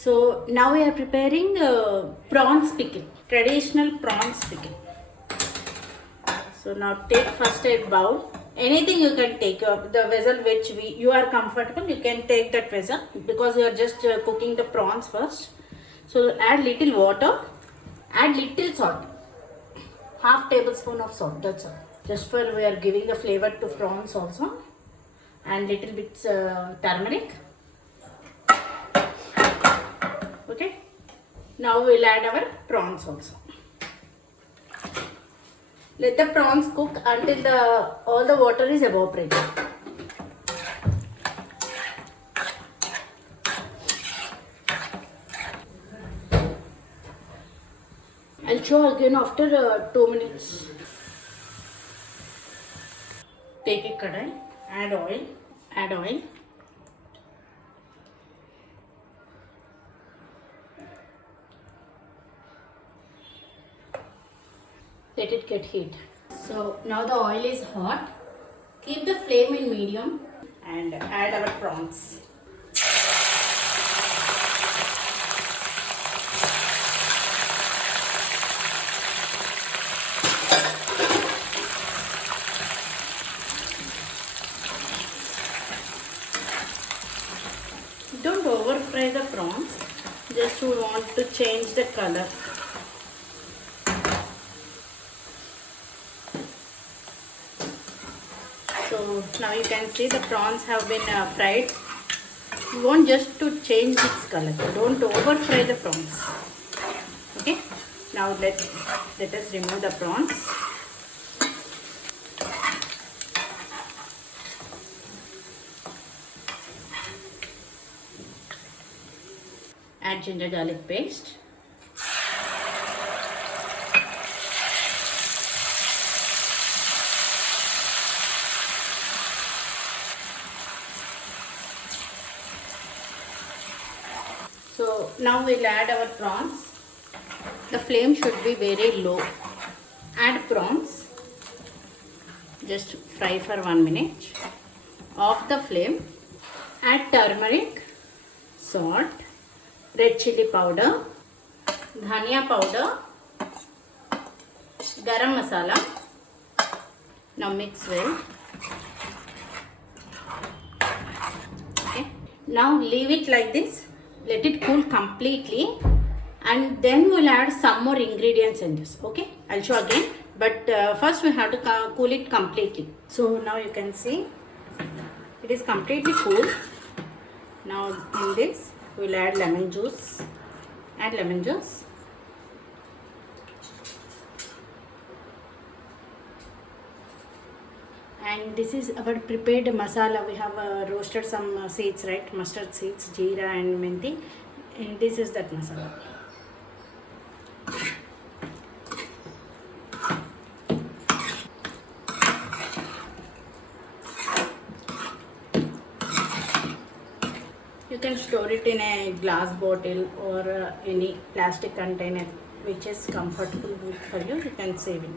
So now we are preparing prawns pickle, traditional prawns pickle. So now take first a bowl. Anything you can take, the vessel which you are comfortable, you can take that vessel because you are just cooking the prawns first. So add little water, add little salt, half tablespoon of salt, that's all. Just for we are giving the flavor to prawns also, and little bit turmeric. Okay, now we'll add our prawns also. Let the prawns cook until all the water is evaporated. I'll show again after 2 minutes. Take a kadai, add oil. Let it get heat. So now the oil is hot. Keep the flame in medium and add our prawns. Don't over fry the prawns, just we want to change the color. So now you can see the prawns have been fried. You want just to change its color. Don't over fry the prawns. Okay. Now let us remove the prawns. Add ginger garlic paste. So now we'll add our prawns. The flame should be very low. Add prawns. Just fry for 1 minute. Off the flame. Add turmeric, salt, red chili powder, dhania powder, garam masala. Now mix well. Okay. Now leave it like this. Let it cool completely, and then we'll add some more ingredients in this. Okay, I'll show again, but first we have to cool it completely. So now you can see it is completely cool. Now in this we'll add lemon juice. Add lemon juice. And this is our prepared masala. We have roasted some seeds, right? Mustard seeds, jeera and menti. And this is that masala. You can store it in a glass bottle or any plastic container which is comfortable for you. You can save it.